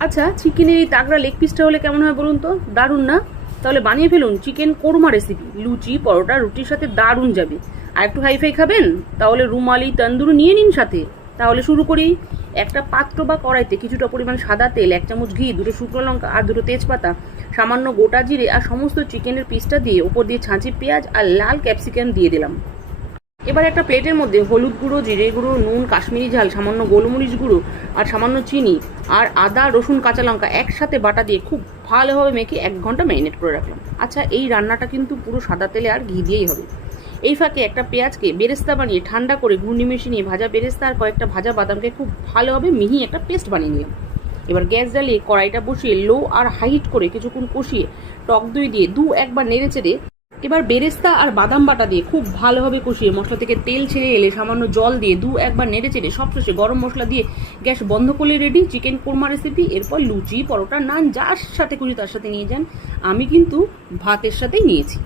আচ্ছা, চিকেনের এই তাগড়া লেগ পিসটা হলে কেমন হয় বলুন তো? দারুণ না? তাহলে বানিয়ে ফেলুন চিকেন কোরমা রেসিপি। লুচি, পরোটা, রুটির সাথে দারুণ যাবে। আর একটু হাইফাই খাবেন? তাহলে রুমালি তন্দুরি নিয়ে নিন সাথে। তাহলে শুরু করি। একটা পাত্র বা কড়াইতে কিছুটা পরিমাণ সাদা তেল, 1 চামচ ঘি, 2টো শুকনো লঙ্কা আর 2টো তেজপাতা, সামান্য গোটা জিরে আর সমস্ত চিকেনের পিসটা দিয়ে ওপর দিয়ে ছাঁচি পেঁয়াজ আর লাল ক্যাপসিকাম দিয়ে দিলাম। এবার একটা প্লেটের মধ্যে হলুদ গুঁড়ো, জিরে গুঁড়ো, নুন, কাশ্মীরি ঝাল, সামান্য গোলমরিচ গুঁড়ো আর সামান্য চিনি আর আদা, রসুন, কাঁচা লঙ্কা একসাথে বাটা দিয়ে খুব ভালোভাবে মেখে 1 ঘন্টা ম্যারিনেট করে রাখলাম। আচ্ছা, এই রান্নাটা কিন্তু পুরো সাদা তেলে আর ঘি দিয়েই হবে। এই ফাঁকে একটা পেঁয়াজকে বেরেস্তা বানিয়ে ঠান্ডা করে ঘূর্ণি মেশিনে ভাজা বেরেস্তা আর কয়েকটা ভাজা বাদামকে খুব ভালোভাবে মিহি একটা পেস্ট বানিয়ে নিলাম। এবার গ্যাস জ্বালিয়ে কড়াইটা বসিয়ে লো আর হাইট করে কিছুক্ষণ কষিয়ে টক দই দিয়ে 2-1 বার নেড়ে চেড়ে এবার বেরেস্তা আর বাদাম বাটা দিয়ে খুব ভালোভাবে কষিয়ে মশলা থেকে তেল ছেড়ে এলে সামান্য জল দিয়ে 2-1 বার নেড়ে চেড়ে সবশেষে গরম মশলা দিয়ে গ্যাস বন্ধ করলে রেডি চিকেন কোরমা রেসিপি। এরপর লুচি, পরোটা, নান যার সাথে খুশি তার সাথে নিয়ে যান। আমি কিন্তু ভাতের সাথেই নিয়েছি।